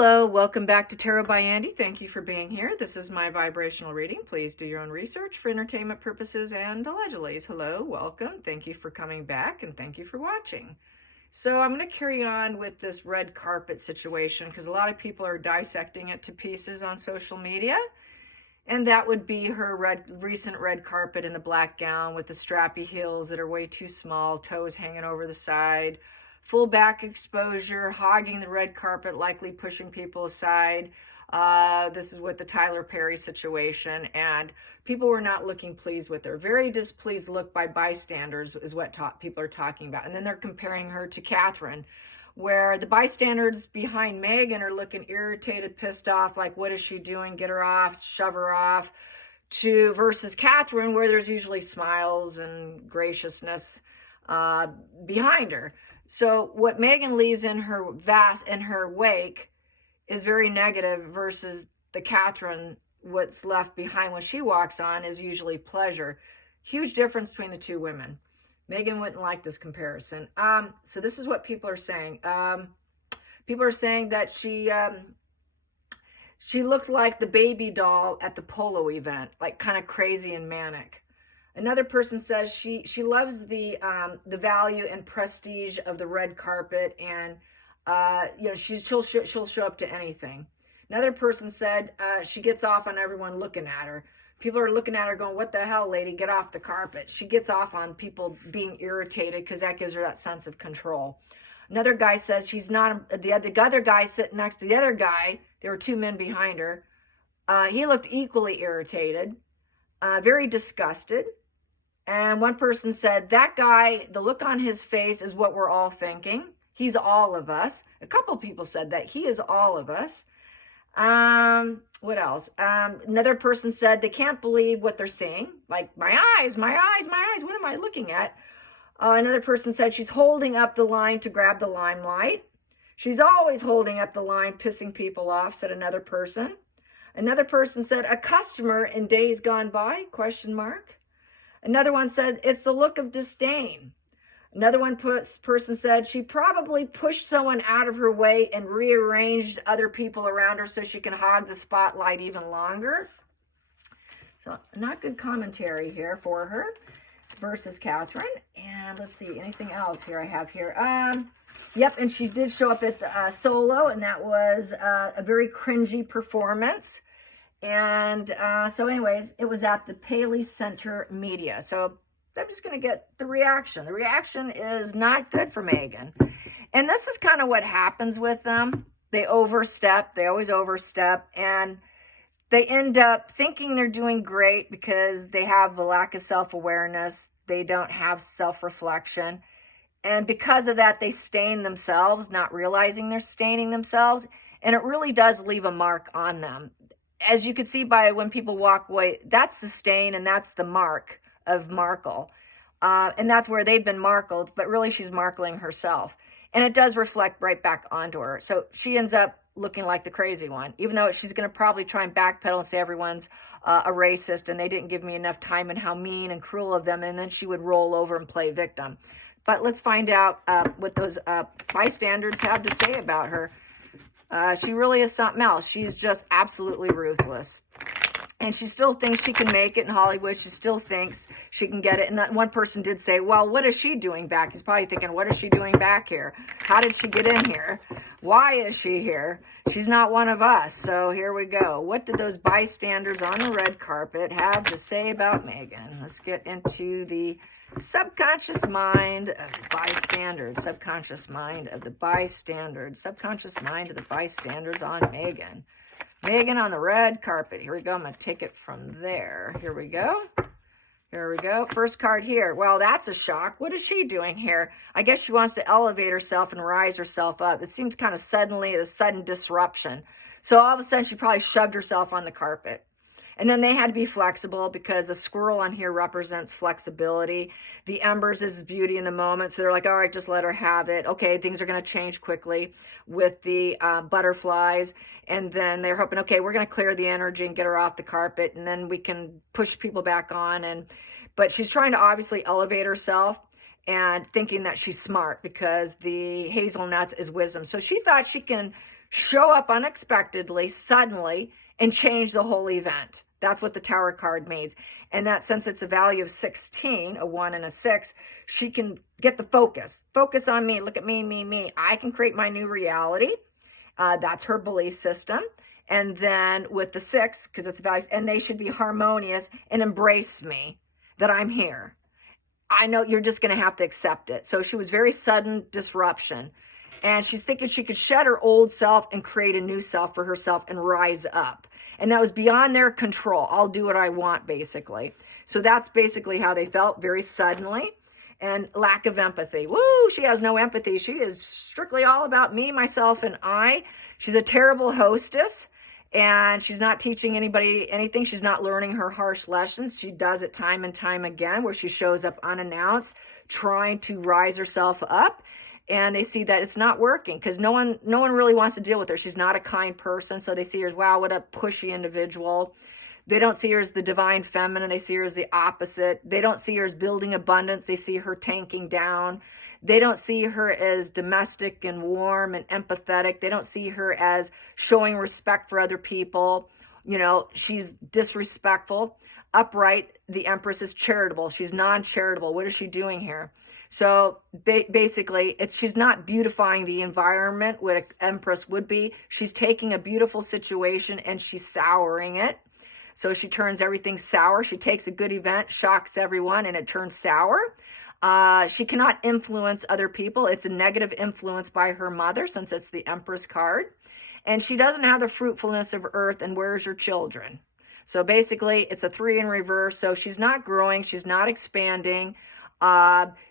Hello, welcome back to Tarot by Andy. Thank you for being here. This is my vibrational reading. Please do your own research for entertainment purposes and allegedly. Hello, welcome. Thank you for coming back and thank you for watching. So I'm going to carry on with this red carpet situation because a lot of people are dissecting it to pieces on social media. And that would be her recent red carpet in the black gown with the strappy heels that are way too small, toes hanging over the side, full back exposure, hogging the red carpet, likely pushing people aside. This is with the Tyler Perry situation, and people were not looking pleased with her. Very displeased look by bystanders is what people are talking about. And then they're comparing her to Catherine, where the bystanders behind Megan are looking irritated, pissed off, like, what is she doing? Get her off, shove her off, versus Catherine, where there's usually smiles and graciousness behind her. So what Megan leaves in her wake is very negative versus the Catherine, what's left behind when she walks on is usually pleasure. Huge difference between the two women. Megan wouldn't like this comparison. So this is what people are saying. People are saying that she looks like the baby doll at the polo event, like kind of crazy and manic. Another person says she loves the value and prestige of the red carpet, and she'll show up to anything. Another person said she gets off on everyone looking at her. People are looking at her going, what the hell, lady, get off the carpet. She gets off on people being irritated because that gives her that sense of control. Another guy says she's not, the other guy sitting next to the other guy, there were two men behind her. He looked equally irritated, very disgusted. And one person said, that guy, the look on his face is what we're all thinking. He's all of us. A couple people said that. He is all of us. What else? Another person said they can't believe what they're seeing. Like, my eyes, what am I looking at? Another person said she's holding up the line to grab the limelight. She's always holding up the line, pissing people off, said another person. Another person said, a customer in days gone by, ? Another one said, it's the look of disdain. Another person said she probably pushed someone out of her way and rearranged other people around her so she can hog the spotlight even longer. So not good commentary here for her versus Catherine. And let's see, anything else here I have here? Yep, and she did show up at Solo, and that was a very cringy performance. And so anyways, it was at the Paley Center Media. So I'm just going to get the reaction. The reaction is not good for Megan. And this is kind of what happens with them. They overstep. They always overstep. And they end up thinking they're doing great because they have the lack of self-awareness. They don't have self-reflection. And because of that, they stain themselves, not realizing they're staining themselves. And it really does leave a mark on them. As you can see by when people walk away, that's the stain and that's the mark of Markle. And that's where they've been markled, but really she's markling herself. And it does reflect right back onto her. So she ends up looking like the crazy one, even though she's going to probably try and backpedal and say everyone's a racist and they didn't give me enough time and how mean and cruel of them. And then she would roll over and play victim. But let's find out what those bystanders have to say about her. She really is something else. She's just absolutely ruthless. And she still thinks she can make it in Hollywood. She still thinks she can get it. And one person did say, well, what is she doing back? He's probably thinking, what is she doing back here? How did she get in here? Why is she here? She's not one of us. So here we go. What did those bystanders on the red carpet have to say about Megan? Let's get into the subconscious mind of the bystanders. Subconscious mind of the bystanders. Subconscious mind of the bystanders on Megan. Megan on the red carpet. Here we go. I'm going to take it from there. Here we go. Here we go. First card here. Well, that's a shock. What is she doing here? I guess she wants to elevate herself and rise herself up. It seems kind of suddenly, a sudden disruption. So all of a sudden, she probably shoved herself on the carpet. And then they had to be flexible because a squirrel on here represents flexibility. The embers is beauty in the moment. So they're like, all right, just let her have it. Okay, things are going to change quickly with the butterflies. And then they're hoping, okay, we're going to clear the energy and get her off the carpet. And then we can push people back on. But she's trying to obviously elevate herself and thinking that she's smart because the hazelnuts is wisdom. So she thought she can show up unexpectedly, suddenly, and change the whole event. That's what the Tower card means. And that, since it's a value of 16, a 1 and a 6, she can get the focus. Focus on me. Look at me, me, me. I can create my new reality. That's her belief system. And then with the 6, because it's values, and they should be harmonious and embrace me, that I'm here. I know you're just going to have to accept it. So she was very sudden disruption. And she's thinking she could shed her old self and create a new self for herself and rise up. And that was beyond their control. I'll do what I want, basically. So that's basically how they felt, very suddenly. And lack of empathy. Woo, she has no empathy. She is strictly all about me, myself, and I. She's a terrible hostess. And she's not teaching anybody anything. She's not learning her harsh lessons. She does it time and time again, where she shows up unannounced, trying to rise herself up. And they see that it's not working because no one really wants to deal with her. She's not a kind person. So they see her as, wow, what a pushy individual. They don't see her as the divine feminine. They see her as the opposite. They don't see her as building abundance. They see her tanking down. They don't see her as domestic and warm and empathetic. They don't see her as showing respect for other people. You know, she's disrespectful. Upright, the Empress is charitable. She's non-charitable. What is she doing here? So basically, she's not beautifying the environment, what an Empress would be. She's taking a beautiful situation and she's souring it. So she turns everything sour. She takes a good event, shocks everyone, and it turns sour. She cannot influence other people. It's a negative influence by her mother, since it's the Empress card. And she doesn't have the fruitfulness of earth, and where's your children? So basically, it's a 3 in reverse. So she's not growing. She's not expanding.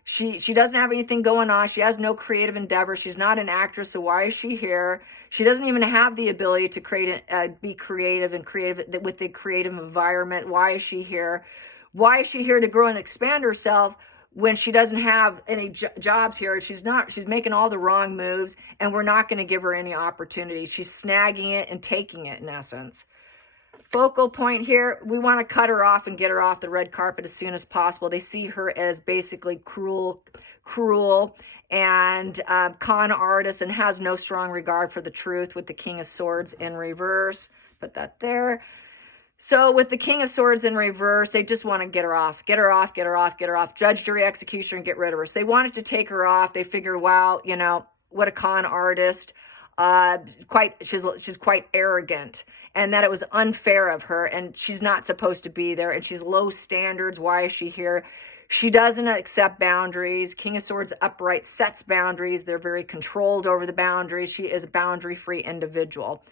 She doesn't have anything going on. She has no creative endeavor. She's not an actress, so why is she here? She doesn't even have the ability to be creative and creative with the creative environment. Why is she here? Why is she here to grow and expand herself when she doesn't have any jobs here? She's making all the wrong moves, and we're not going to give her any opportunity. She's snagging it and taking it, in essence. Focal point here, we want to cut her off and get her off the red carpet as soon as possible. They see her as basically cruel, and con artist, and has no strong regard for the truth, with the King of Swords in reverse. Put that there. So with the King of Swords in reverse, they just want to get her off. Get her off, get her off, get her off. Judge, jury, executioner, and get rid of her. So they wanted to take her off. They figured, wow, you know, what a con artist. She's quite arrogant, and that it was unfair of her, and she's not supposed to be there, and she's low standards. Why is she here? She doesn't accept boundaries. King of Swords upright sets boundaries. They're very controlled over the boundaries. She is a boundary-free individual.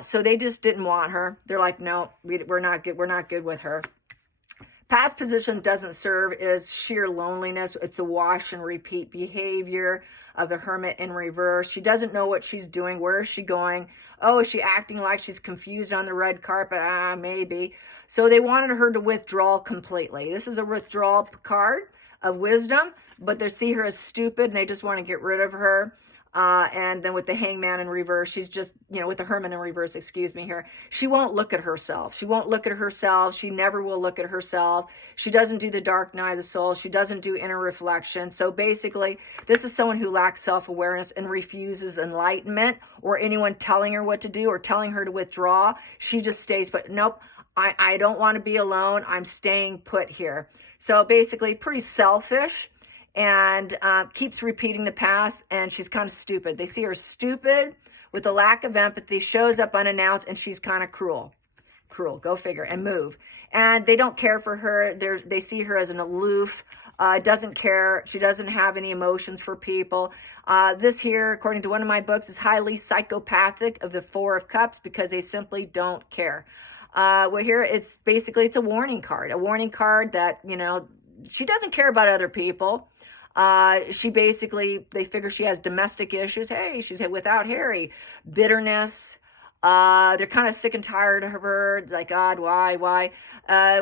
So they just didn't want her. They're like, no, we're not good. We're not good with her. Past position doesn't serve, is sheer loneliness. It's a wash and repeat behavior of the Hermit in reverse. She doesn't know what she's doing. Where is she going? Oh, is she acting like she's confused on the red carpet? Maybe. So they wanted her to withdraw completely. This is a withdrawal card of wisdom, but they see her as stupid and they just want to get rid of her. And then with the Hangman in reverse, she's just, you know, with the Hermit in reverse, excuse me here, she won't look at herself. She won't look at herself. She never will look at herself. She doesn't do the dark night of the soul. She doesn't do inner reflection. So basically, this is someone who lacks self-awareness and refuses enlightenment, or anyone telling her what to do or telling her to withdraw. She just stays, but nope, I don't want to be alone. I'm staying put here. So basically, pretty selfish. And keeps repeating the past, and she's kind of stupid. They see her stupid with a lack of empathy, shows up unannounced, and she's kind of cruel. Go figure, and move. And they don't care for her. They see her as an aloof, doesn't care. She doesn't have any emotions for people. This here, according to one of my books, is highly psychopathic of the Four of Cups, because they simply don't care. Well, here, it's a warning card. A warning card that, you know, she doesn't care about other people. She basically, they figure she has domestic issues. Hey, she's without Harry. Bitterness. They're kind of sick and tired of her. It's like, God, why?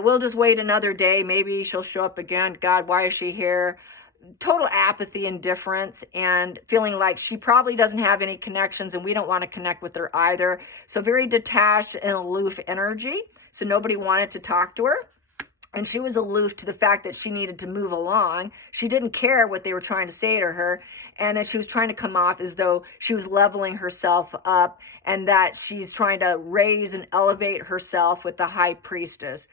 We'll just wait another day. Maybe she'll show up again. God, why is she here? Total apathy, indifference, and feeling like she probably doesn't have any connections, and we don't want to connect with her either. So very detached and aloof energy. So nobody wanted to talk to her. And she was aloof to the fact that she needed to move along. She didn't care what they were trying to say to her. And that she was trying to come off as though she was leveling herself up and that she's trying to raise and elevate herself with the high priestess,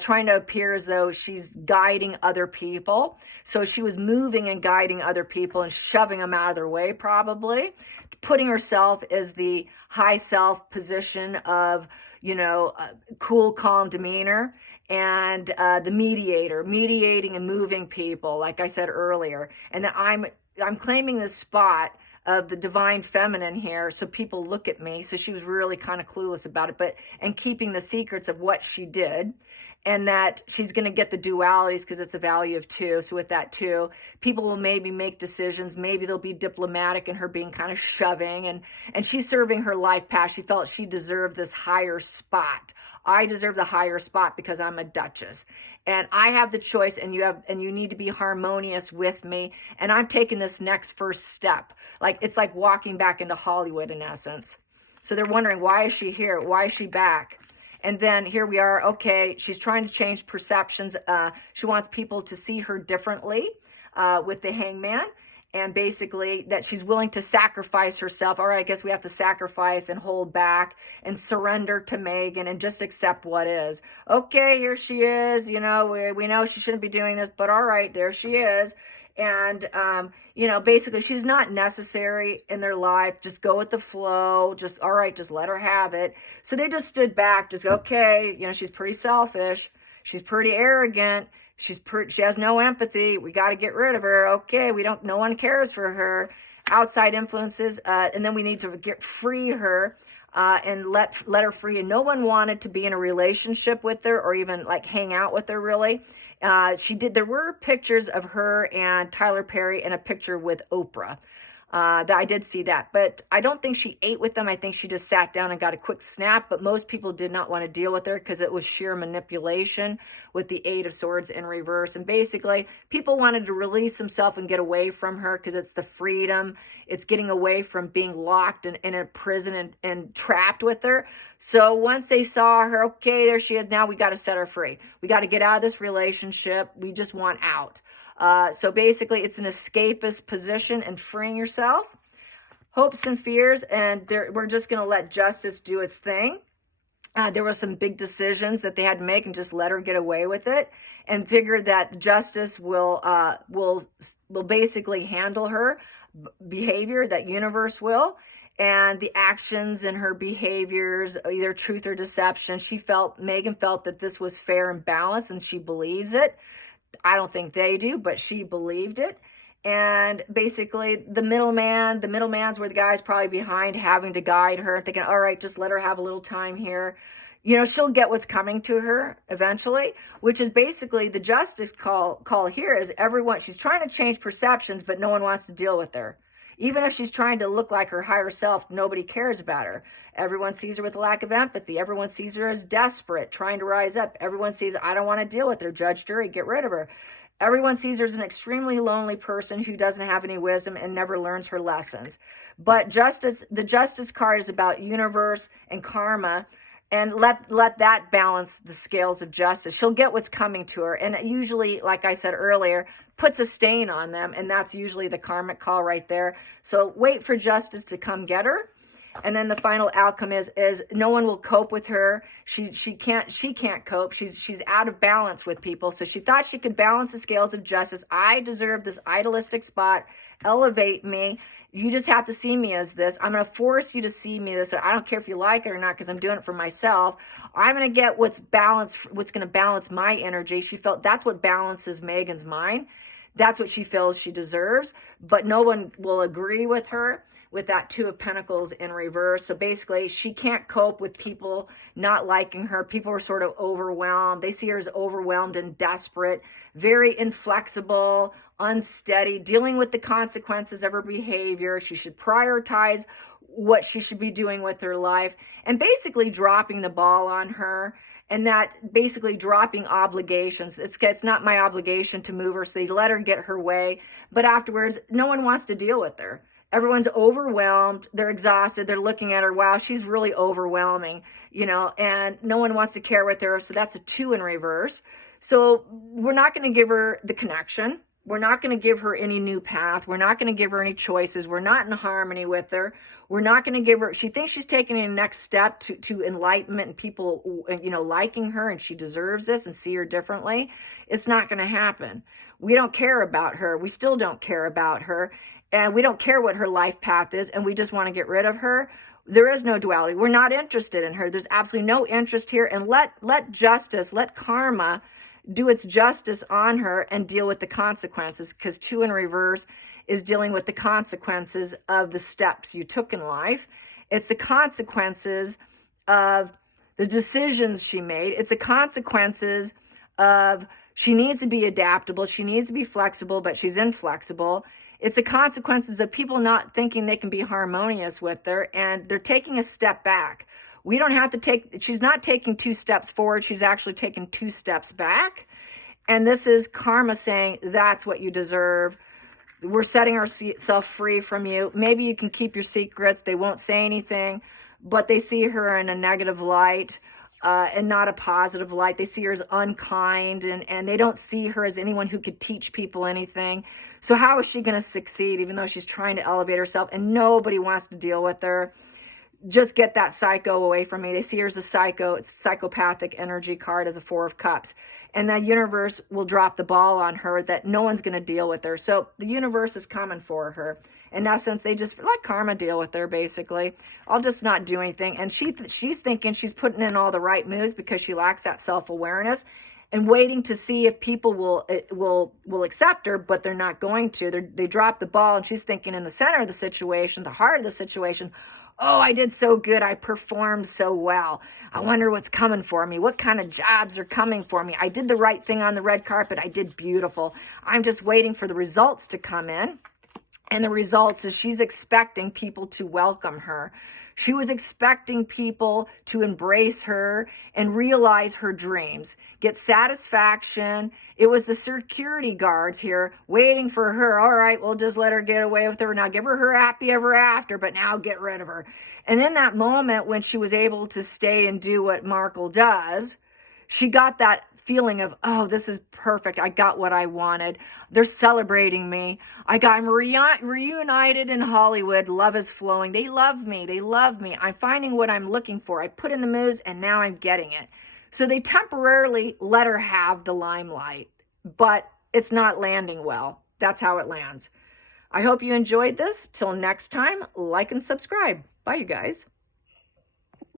trying to appear as though she's guiding other people. So she was moving and guiding other people and shoving them out of their way, probably, putting herself as the high self position of, cool, calm demeanor. And the mediator, mediating and moving people, like I said earlier. And that I'm claiming this spot of the divine feminine here, so people look at me. So she was really kind of clueless about it, and keeping the secrets of what she did, and that she's going to get the dualities because it's a value of 2. So with that 2, people will maybe make decisions. Maybe they'll be diplomatic in her being kind of shoving, and she's serving her life path. She felt she deserved this higher spot. I deserve the higher spot because I'm a duchess, and I have the choice, and you need to be harmonious with me. And I'm taking this next first step. It's like walking back into Hollywood in essence. So they're wondering, why is she here? Why is she back? And then here we are. Okay, she's trying to change perceptions. She wants people to see her differently with the Hangman. And basically that she's willing to sacrifice herself. All right, I guess we have to sacrifice and hold back and surrender to Megan and just accept what is. Okay, here she is. We know she shouldn't be doing this, but all right, there she is. And, basically she's not necessary in their life. Just go with the flow. All right, just let her have it. So they just stood back, just, okay, she's pretty selfish. She's pretty arrogant. She has no empathy. We got to get rid of her. Okay, no one cares for her. Outside influences, and then we need to free her and let her free. And no one wanted to be in a relationship with her or even hang out with her, really. There were pictures of her and Tyler Perry and a picture with Oprah. That I did see that, but I don't think she ate with them. I think she just sat down and got a quick snap, but most people did not want to deal with her because it was sheer manipulation with the 8 of Swords in reverse. And basically people wanted to release themselves and get away from her because it's the freedom. It's getting away from being locked in a prison and trapped with her. So once they saw her, okay, there she is. Now we got to set her free. We got to get out of this relationship. We just want out. So basically it's an escapist position and freeing yourself. Hopes and fears, and we're just going to let justice do its thing. There were some big decisions that they had to make and just let her get away with it and figured that justice will basically handle her behavior, that universe will, and the actions and her behaviors, either truth or deception. Megan felt that this was fair and balanced, and she believes it. I don't think they do, but she believed it. And basically the middleman's where the guy's probably behind having to guide her and thinking, all right, just let her have a little time here. She'll get what's coming to her eventually, which is basically the justice call here is everyone. She's trying to change perceptions, but no one wants to deal with her. Even if she's trying to look like her higher self, nobody cares about her. Everyone sees her with a lack of empathy. Everyone sees her as desperate, trying to rise up. Everyone sees, I don't want to deal with her. Judge, jury, get rid of her. Everyone sees her as an extremely lonely person who doesn't have any wisdom and never learns her lessons. But the justice card is about universe and karma, and let that balance the scales of justice. She'll get what's coming to her. And it usually, like I said earlier, puts a stain on them, and that's usually the karmic call right there. So wait for justice to come get her. And then the final outcome is no one will cope with her. She can't cope. She's out of balance with people. So she thought she could balance the scales of justice. I deserve this idealistic spot. Elevate me. You just have to see me as this. I'm going to force you to see me this. I don't care if you like it or not because I'm doing it for myself. I'm going to get what's going to balance my energy. She felt that's what balances Megan's mind. That's what she feels she deserves. But no one will agree with her with that 2 of Pentacles in reverse. So basically, she can't cope with people not liking her. People are sort of overwhelmed. They see her as overwhelmed and desperate, very inflexible, unsteady, dealing with the consequences of her behavior. She should prioritize what she should be doing with her life and basically dropping the ball on her. And that basically dropping obligations. It's not my obligation to move her, so they let her get her way. But afterwards, no one wants to deal with her. Everyone's overwhelmed. They're exhausted. They're looking at her. Wow, she's really overwhelming, and no one wants to care with her. So that's a 2 in reverse. So we're not going to give her the connection. We're not going to give her any new path. We're not going to give her any choices. We're not in harmony with her. We're not going to give her, she thinks she's taking a next step to enlightenment and people, liking her, and she deserves this and see her differently. It's not going to happen. We don't care about her. We still don't care about her. And we don't care what her life path is. And we just want to get rid of her. There is no duality. We're not interested in her. There's absolutely no interest here. And let justice, let karma do its justice on her and deal with the consequences, because 2 in reverse is dealing with the consequences of the steps you took in life. It's the consequences of the decisions she made. It's the consequences of she needs to be adaptable. She needs to be flexible, but she's inflexible. It's the consequences of people not thinking they can be harmonious with her, and they're taking a step back. We don't have to she's not taking 2 steps forward. She's actually taking 2 steps back. And this is karma saying, that's what you deserve. We're setting ourselves free from you. Maybe you can keep your secrets. They won't say anything, but they see her in a negative light and not a positive light. They see her as unkind, and they don't see her as anyone who could teach people anything. So how is she going to succeed, even though she's trying to elevate herself and nobody wants to deal with her? Just get that psycho away from me. They see her as a psycho. It's a psychopathic energy card of the 4 of Cups. And the universe will drop the ball on her that no one's going to deal with her. So the universe is coming for her. In essence, they just let karma deal with her, basically. I'll just not do anything. And she's thinking she's putting in all the right moves because she lacks that self-awareness and waiting to see if people will accept her, but they're not going to. They drop the ball, and she's thinking in the center of the situation, the heart of the situation, oh, I did so good. I performed so well. I wonder what's coming for me. What kind of jobs are coming for me? I did the right thing on the red carpet. I did beautiful. I'm just waiting for the results to come in. And the results is she's expecting people to welcome her. She was expecting people to embrace her and realize her dreams, get satisfaction. It was the security guards here waiting for her. All right, we'll just let her get away with her. Now give her happy ever after, but now get rid of her. And in that moment when she was able to stay and do what Markle does, she got that feeling of, oh, this is perfect. I got what I wanted. They're celebrating me. I'm reunited in Hollywood. Love is flowing. They love me. They love me. I'm finding what I'm looking for. I put in the moves and now I'm getting it. So they temporarily let her have the limelight, but it's not landing well. That's how it lands. I hope you enjoyed this. Till next time, like and subscribe. Bye, you guys.